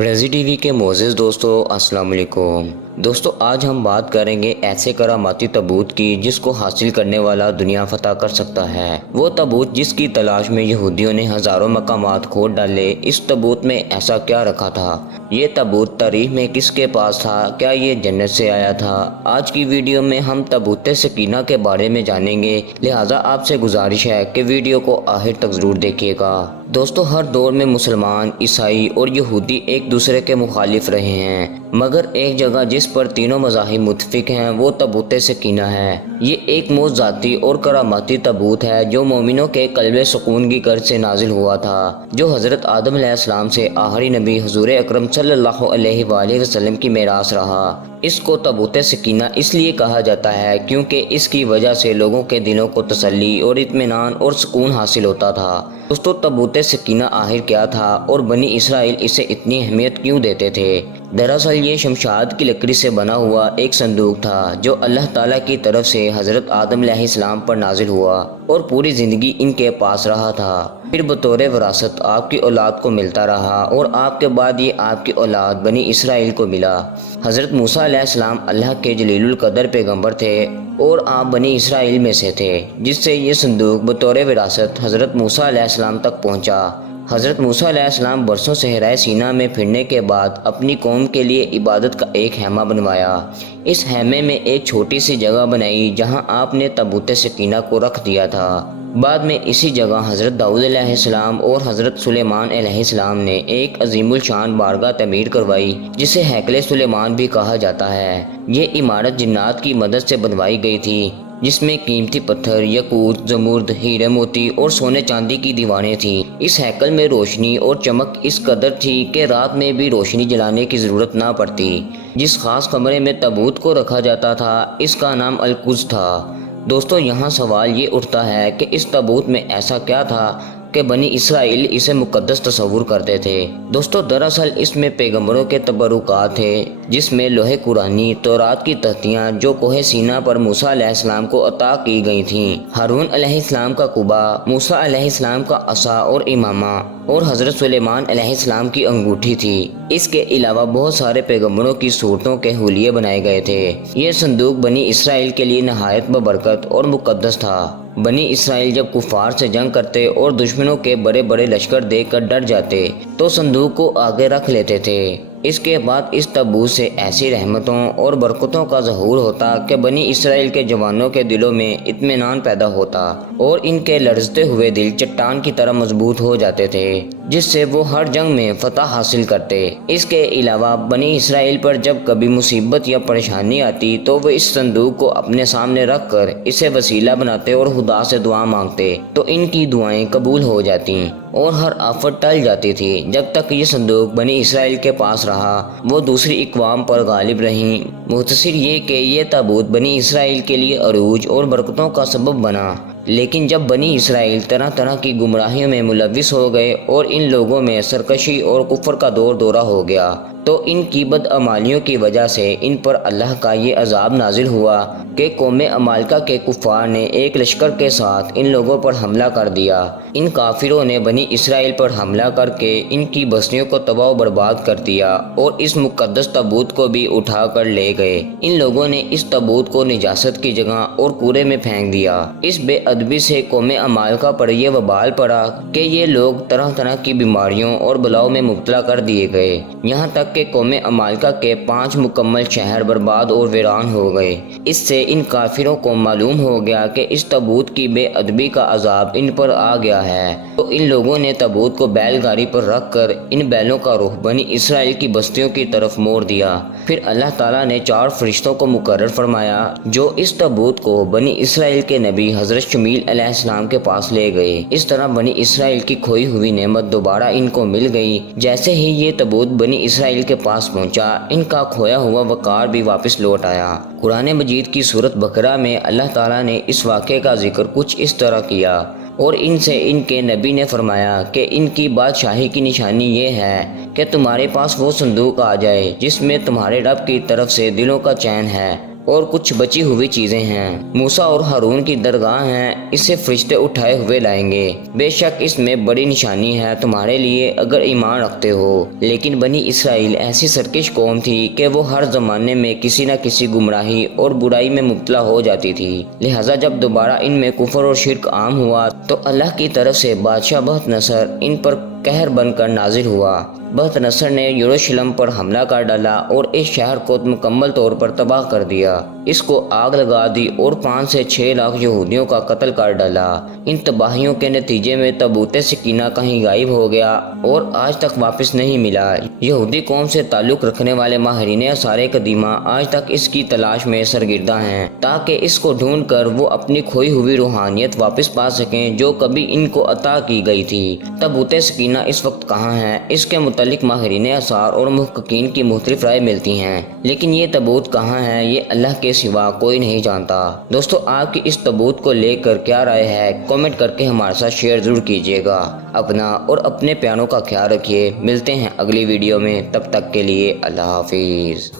رضی T V کے معزز دوستو السلام علیکم۔ دوستو آج ہم بات کریں گے ایسے کراماتی تابوت کی جس کو حاصل کرنے والا دنیا فتح کر سکتا ہے۔ وہ تابوت جس کی تلاش میں یہودیوں نے ہزاروں مقامات کھود ڈالے، اس تابوت میں ایسا کیا رکھا تھا؟ یہ تابوت تاریخ میں کس کے پاس تھا؟ کیا یہ جنت سے آیا تھا؟ آج کی ویڈیو میں ہم تابوت سکینہ کے بارے میں جانیں گے، لہٰذا آپ سے گزارش ہے کہ ویڈیو کو آخر تک ضرور دیکھیے گا۔ دوستو ہر دور میں مسلمان، عیسائی اور یہودی ایک دوسرے کے مخالف رہے ہیں، مگر ایک جگہ جس پر تینوں مذاہب متفق ہیں وہ تابوت سکینہ ہے۔ یہ ایک معجزاتی اور کراماتی تابوت ہے جو مومنوں کے قلب سکون کی غرض سے نازل ہوا تھا، جو حضرت آدم علیہ السلام سے آخری نبی حضور اکرم صلی اللہ علیہ وآلہ وسلم کی میراث رہا۔ اس کو تابوت سکینہ اس لیے کہا جاتا ہے کیونکہ اس کی وجہ سے لوگوں کے دلوں کو تسلی اور اطمینان اور سکون حاصل ہوتا تھا۔ دوستو تابوت سکینہ آخر کیا تھا اور بنی اسرائیل اسے اتنی اہمیت کیوں دیتے تھے؟ دراصل یہ شمشاد کی لکڑی سے بنا ہوا ایک صندوق تھا جو اللہ تعالیٰ کی طرف سے حضرت آدم علیہ السلام پر نازل ہوا اور پوری زندگی ان کے پاس رہا تھا۔ پھر بطور وراثت آپ کی اولاد کو ملتا رہا اور آپ کے بعد یہ آپ کی اولاد بنی اسرائیل کو ملا۔ حضرت موسیٰ علیہ السلام اللہ کے جلیل القدر پیغمبر تھے اور آپ بنی اسرائیل میں سے تھے، جس سے یہ صندوق بطور وراثت حضرت موسیٰ علیہ السلام تک پہنچا۔ حضرت موسیٰ علیہ السلام برسوں صحرائے سینا میں پھرنے کے بعد اپنی قوم کے لیے عبادت کا ایک خیمہ بنوایا۔ اس خیمے میں ایک چھوٹی سی جگہ بنائی جہاں آپ نے تابوت سکینہ کو رکھ دیا تھا۔ بعد میں اسی جگہ حضرت داؤد علیہ السلام اور حضرت سلیمان علیہ السلام نے ایک عظیم الشان بارگاہ تعمیر کروائی جسے ہیکل سلیمان بھی کہا جاتا ہے۔ یہ عمارت جنات کی مدد سے بنوائی گئی تھی، جس میں قیمتی پتھر، یاقوت، زمرد، ہیرے موتی اور سونے چاندی کی دیواریں تھیں۔ اس ہیکل میں روشنی اور چمک اس قدر تھی کہ رات میں بھی روشنی جلانے کی ضرورت نہ پڑتی۔ جس خاص کمرے میں تابوت کو رکھا جاتا تھا اس کا نام القدس تھا۔ دوستو یہاں سوال یہ اٹھتا ہے کہ اس تابوت میں ایسا کیا تھا کہ بنی اسرائیل اسے مقدس تصور کرتے تھے؟ دوستو دراصل اس میں پیغمبروں کے تبرکات تھے، جس میں لوح قرآنی، تورات کی تختیاں جو کوہ سینا پر موسیٰ علیہ السلام کو عطا کی گئی تھیں، ہارون علیہ السلام کا قبا، موسیٰ علیہ السلام کا عصا اور امامہ، اور حضرت سلیمان علیہ السلام کی انگوٹھی تھی۔ اس کے علاوہ بہت سارے پیغمبروں کی صورتوں کے حلیے بنائے گئے تھے۔ یہ صندوق بنی اسرائیل کے لیے نہایت ببرکت اور مقدس تھا۔ بنی اسرائیل جب کفار سے جنگ کرتے اور دشمنوں کے بڑے بڑے لشکر دیکھ کر ڈر جاتے تو صندوق کو آگے رکھ لیتے تھے۔ اس کے بعد اس تابوت سے ایسی رحمتوں اور برکتوں کا ظہور ہوتا کہ بنی اسرائیل کے جوانوں کے دلوں میں اطمینان پیدا ہوتا اور ان کے لرزتے ہوئے دل چٹان کی طرح مضبوط ہو جاتے تھے، جس سے وہ ہر جنگ میں فتح حاصل کرتے۔ اس کے علاوہ بنی اسرائیل پر جب کبھی مصیبت یا پریشانی آتی تو وہ اس صندوق کو اپنے سامنے رکھ کر اسے وسیلہ بناتے اور خدا سے دعا مانگتے تو ان کی دعائیں قبول ہو جاتی اور ہر آفت ٹل جاتی تھی۔ جب تک یہ صندوق بنی اسرائیل کے پاس رہا وہ دوسری اقوام پر غالب رہیں۔ مختصر یہ کہ یہ تابوت بنی اسرائیل کے لیے عروج اور برکتوں کا سبب بنا، لیکن جب بنی اسرائیل طرح طرح کی گمراہیوں میں ملوث ہو گئے اور ان لوگوں میں سرکشی اور کفر کا دور دورہ ہو گیا تو ان کی بدعمالیوں کی وجہ سے ان پر اللہ کا یہ عذاب نازل ہوا کہ قوم عمالقہ کے کفار نے ایک لشکر کے ساتھ ان لوگوں پر حملہ کر دیا۔ ان کافروں نے بنی اسرائیل پر حملہ کر کے ان کی بستیوں کو تباہ و برباد کر دیا اور اس مقدس تابوت کو بھی اٹھا کر لے گئے۔ ان لوگوں نے اس تابوت کو نجاست کی جگہ اور کوڑے میں پھینک دیا۔ اس بے ادبی سے قوم عمالقہ پر یہ وبال پڑا کہ یہ لوگ طرح طرح کی بیماریوں اور بلاؤں میں مبتلا کر دیے گئے، یہاں تک کہ قوم عمالقہ کے 5 مکمل شہر برباد اور ویران ہو گئے۔ اس سے ان کافروں کو معلوم ہو گیا کہ اس تابوت کی بے ادبی کا عذاب ان پر آ گیا ہے، تو ان لوگوں نے تابوت کو بیل گاڑی پر رکھ کر ان بیلوں کا رخ بنی اسرائیل کی بستیوں کی طرف موڑ دیا۔ پھر اللہ تعالیٰ نے 4 فرشتوں کو مقرر فرمایا جو اس تابوت کو بنی اسرائیل کے نبی حضرت شمیل علیہ السلام کے پاس لے گئے۔ اس طرح بنی اسرائیل کی کھوئی ہوئی نعمت دوبارہ ان کو مل گئی۔ جیسے ہی یہ تابوت بنی اسرائیل کے پاس پہنچا ان کا کھویا ہوا وقار بھی واپس لوٹ آیا۔ قرآن مجید کی سورۃ بقرہ میں اللہ تعالیٰ نے اس واقعے کا ذکر کچھ اس طرح کیا اور ان سے ان کے نبی نے فرمایا کہ ان کی بادشاہی کی نشانی یہ ہے کہ تمہارے پاس وہ صندوق آ جائے جس میں تمہارے رب کی طرف سے دلوں کا چین ہے اور کچھ بچی ہوئی چیزیں ہیں۔ موسیٰ اور ہارون کی درگاہ ہیں، اسے فرشتے اٹھائے ہوئے لائیں گے۔ بے شک اس میں بڑی نشانی ہے تمہارے لیے اگر ایمان رکھتے ہو۔ لیکن بنی اسرائیل ایسی سرکش قوم تھی کہ وہ ہر زمانے میں کسی نہ کسی گمراہی اور برائی میں مبتلا ہو جاتی تھی، لہٰذا جب دوبارہ ان میں کفر اور شرک عام ہوا تو اللہ کی طرف سے بادشاہ بخت نصر ان پر قہر بن کر نازل ہوا۔ بخت نصر نے یروشلم پر حملہ کر ڈالا اور اس شہر کو مکمل طور پر تباہ کر دیا، اس کو آگ لگا دی اور 5 سے 6 لاکھ یہودیوں کا قتل کر ڈالا۔ ان تباہیوں کے نتیجے میں تابوت سکینہ کہیں غائب ہو گیا اور آج تک واپس نہیں ملا۔ یہودی قوم سے تعلق رکھنے والے ماہرین آثار قدیمہ آج تک اس کی تلاش میں سرگرداں ہیں تاکہ اس کو ڈھونڈ کر وہ اپنی کھوئی ہوئی روحانیت واپس پا سکیں جو کبھی ان کو عطا کی گئی تھی۔ تابوت سکینہ اس وقت کہاں ہے، اس کے متعلق ماہرین آثار اور محققین کی مختلف رائے ملتی ہیں، لیکن یہ تابوت کہاں ہے یہ اللہ کے سوا کوئی نہیں جانتا۔ دوستو آپ کی اس تابوت کو لے کر کیا رائے ہے، کامنٹ کر کے ہمارے ساتھ شیئر ضرور کیجیے گا۔ اپنا اور اپنے پیاروں کا خیال رکھیے، ملتے ہیں اگلی ویڈیو میں، تب تک کے لیے اللہ حافظ۔